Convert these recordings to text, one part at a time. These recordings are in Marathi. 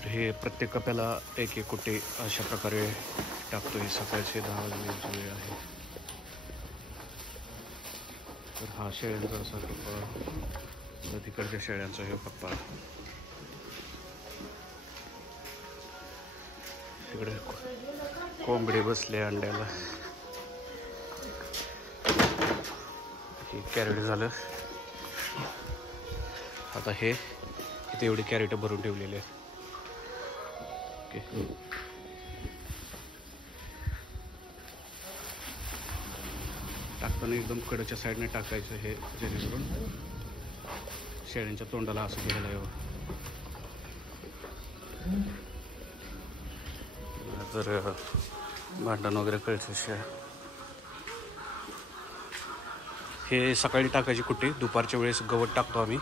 तर हे प्रत्येक कप्याला एक एक कुटे अशा प्रकारे टाकतो. हे सकाळचे 10 वाजण्याची वेळ आहे. तर हा शेळ्यांचा असा कप्पा, तिकडच्या शेळ्यांचा हे कप्पा. तिकडे कोंबडे बसले अंड्याला. हे कॅरेट झालं. आता हे इथे एवढी कॅरेट भरून ठेवलेले आहेत. ओके, टाकताना एकदम कडच्या साईडने टाकायचं हे, जेणेकरून शेळ्यांच्या तोंडाला असं घ्यायला यावं. जर भांडण वगैरे कळतं शेळ्या. हे सकाळी टाकायची कुट्टी, दुपारच्या वेळेस गवत टाकतो आम्ही,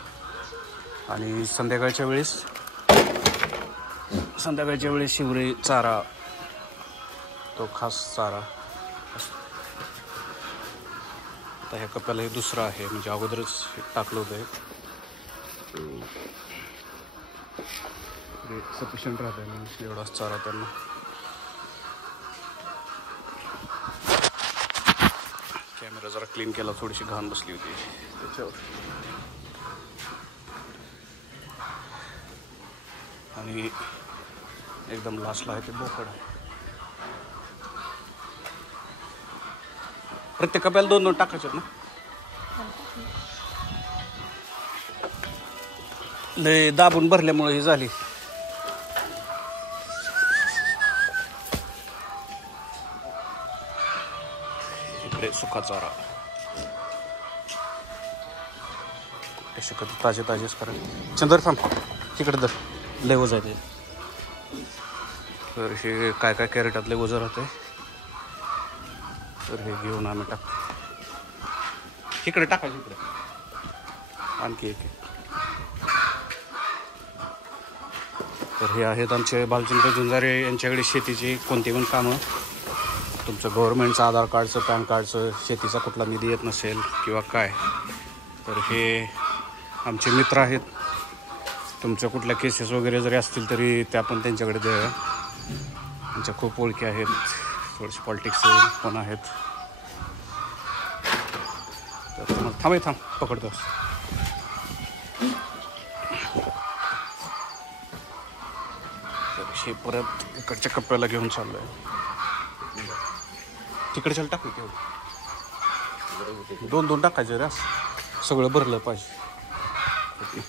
आणि संध्याकाळच्या वेळेस शिवरे चारा, तो खास चारा. आता ह्या कप्याला हे दुसरं आहे, म्हणजे अगोदरच टाकलं होतं. सफिशियंट राहत आहे एवढाच चारा त्यांना. कॅमेरा जरा क्लीन केला, थोडीशी घाण बसली होती त्याच्यावर. आणि एकदम लास्टला आहे ते बोकड. प्रत्येक कप्याला 2-2 टाकायचे ना. लय दाबून भरल्यामुळे ही झाली. इकडे सुका चारा, ताजेच करा. चंदर थांब, तिकडे दर लय वज आहे. तर हे काय कॅरेटात लय वज राहते. तर हे घेऊन आम्ही टाकतो. इकडे टाकायचं, इकडे आणखी एक. तर हे आहेत आमचे भालचंद्र झुंजारे यांच्याकडे शेतीची कोणती पण कामं. तुमचं गव्हर्नमेंटचं आधार कार्डचं, पॅन कार्डचं, शेतीचा कुठला निधी येत नसेल किंवा काय, तर हे आमचे मित्र आहेत. तुमच्या कुठल्या केसेस वगैरे जरी असतील तरी त्या पण त्यांच्याकडे द्या. त्यांच्या खूप ओळखी आहेत, थोडेसे पॉलिटिक्स पण आहेत. तर थांब पकडतो. हे परत इकडच्या कप्प्याला घेऊन चाललोय. तिकडच्या टाकू तेवढं 2-2 टाकायचे रे, सगळं भरलं पाहिजे. ओके,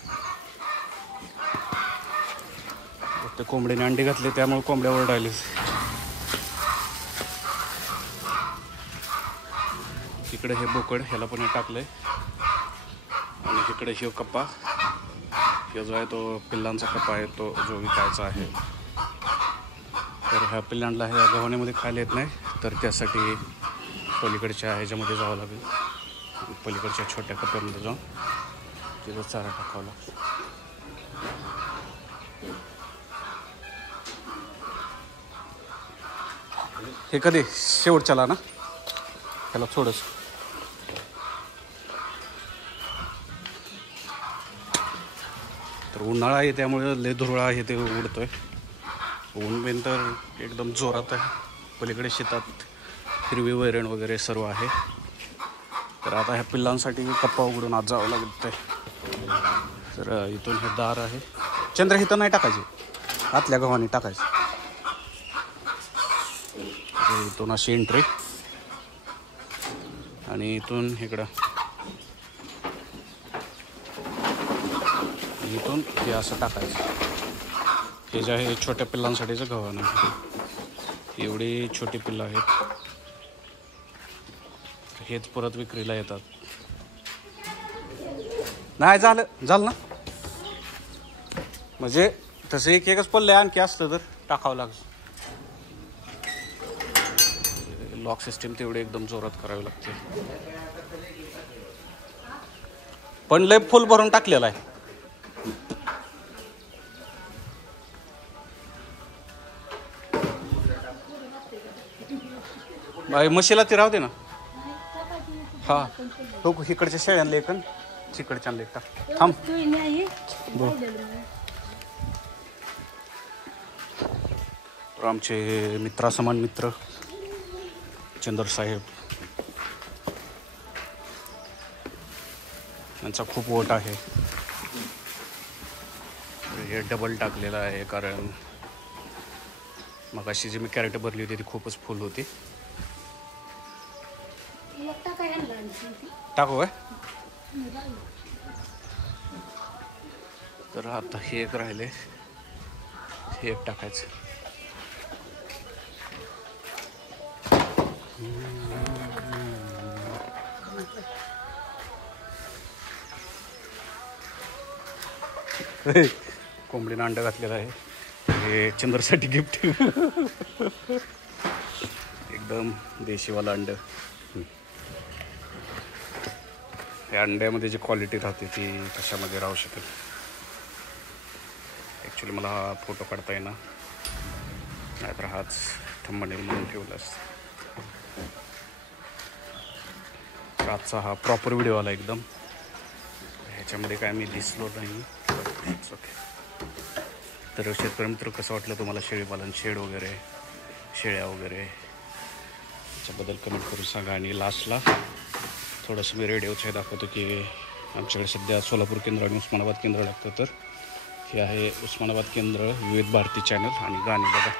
ते कोंबडीने अंडी घातले त्यामुळे कोंबड्या ओरडायले. इकडे हे बोकड, ह्याला पण हे टाकलंय. आणि इकडे शिव कप्पा, हे जो आहे तो पिल्लांचा कप्पा आहे, तो जो विकायचा आहे. तर ह्या पिल्लांना ह्या गव्हाण्यामध्ये खायला येत नाही, तर त्यासाठी पलीकडच्या ह्याच्यामध्ये जावं लागेल. पलीकडच्या छोट्या कप्प्यामध्ये जाऊन तिथं चारा टाकावा लागेल. हे कधी शेवटच्याला ना, ह्याला थोडंस. तर उन्हाळा आहे त्यामुळे लय धुरळा आहे ते उडतोय. ऊन बिन तर एकदम जोरात आहे. पलीकडे शेतात हिरवी वैरण वगैरे सर्व आहे. तर आता ह्या पिल्लांसाठी कप्पा उघडून आज जावं लागतं. तर इथून हे दार आहे. चंद्र इथं नाही टाकायचे, आतल्या गव्हाने टाकायचं. इथून अशी एंट्री, आणि इथून इकडं, इथून हे असं टाकायचं. हे जे आहे छोट्या पिल्लांसाठीचं गव्हाण आहे. एवढी छोटी पिल्लं आहेत. हेच परत विक्रीला येतात. नाही झालं ना, म्हणजे तसं एकच पल्ले आणखी असलं तर टाकावं लागतं. लॉक सिस्टीम तेवढे एकदम जोरात करावी लागते. पण लय फुल भरून टाकलेला आहे. म्हशीला ती राहते ना. हा, तो इकडच्या शेळ्यांना एक, तिकडच्या लेक टाक. थांब तर आमचे मित्रासमान मित्र चंदर साहेब यांचा खूप वोट आहे. हे डबल टाकलेलं आहे कारण मगाशी जी मी कॅरेट भरली होती ती खूपच फुल होती. टाकू काय? तर आता हे एक राहिले, हे एक टाकायचं. कोंबडीनं अंड घातलेलं आहे. हे चंद्रसाठी गिफ्ट. एकदम देशीवाला अंड. या अंड्यामध्ये जी क्वालिटी राहते ती कशामध्ये राहू शकेल. ॲक्च्युली मला हा फोटो काढता येईना, नाहीतर हाच थंबनेल म्हणून ठेवला असता. तर आजचा हा प्रॉपर व्हिडिओ आला एकदम. ह्याच्यामध्ये काय मी दिसलो नाही. ओके. तर शेतकरी मित्र, कसं वाटलं तुम्हाला शेळीपालन, शेड वगैरे, शेळ्या वगैरे याच्याबद्दल कमेंट करून सांगा. आणि लास्टला थोडंसं मी रेडिओचं हे दाखवतो की आमच्याकडे सध्या सोलापूर केंद्र आणि उस्मानाबाद केंद्र लागतं. तर हे आहे उस्मानाबाद केंद्र, विविध भारती चॅनल. आणि गाणी बघा.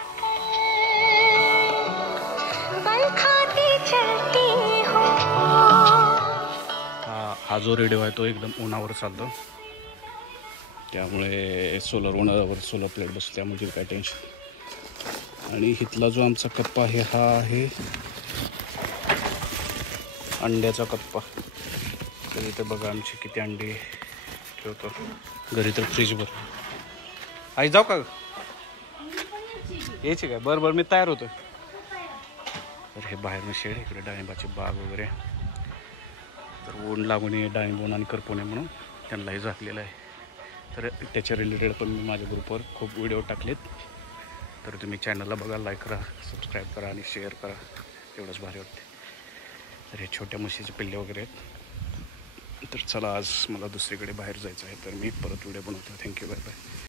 हा जो रेडिओ आहे तो एकदम उन्हावर चालतो, त्यामुळे उन्हावर सोलर प्लेट बसतो, त्यामुळे काय टेन्शन. आणि इथला जो आमचा कप्पा आहे हा आहे अंड्याचा कप्पा. तर इथे बघा आमची किती अंडी ठेवतो घरी. तर फ्रीजवर आई जाऊ का? यायची काय? बरं बरं, मी तयार होतो. तर हे बाहेरनं शेड, इकडे डाळिंबाची बाग वगैरे. तर ऊन लागू नये, डाळिंब ऊन आणि करपू नये म्हणून त्यांनाही झाकलेलं आहे. तर त्याच्या रिलेटेड पण मी माझ्या ग्रुपवर खूप व्हिडिओ टाकलेत. तर तुम्ही चॅनलला बघा, लाईक करा, सबस्क्राईब करा आणि शेअर करा. एवढंच भारी वाटते. तर हे छोट्या म्हशीचे पिल्ले वगैरे आहेत. तर चला, आज मला दुसरीकडे बाहेर जायचं आहे, तर मी परत व्हिडिओ बनवतो. Thank you, bye bye.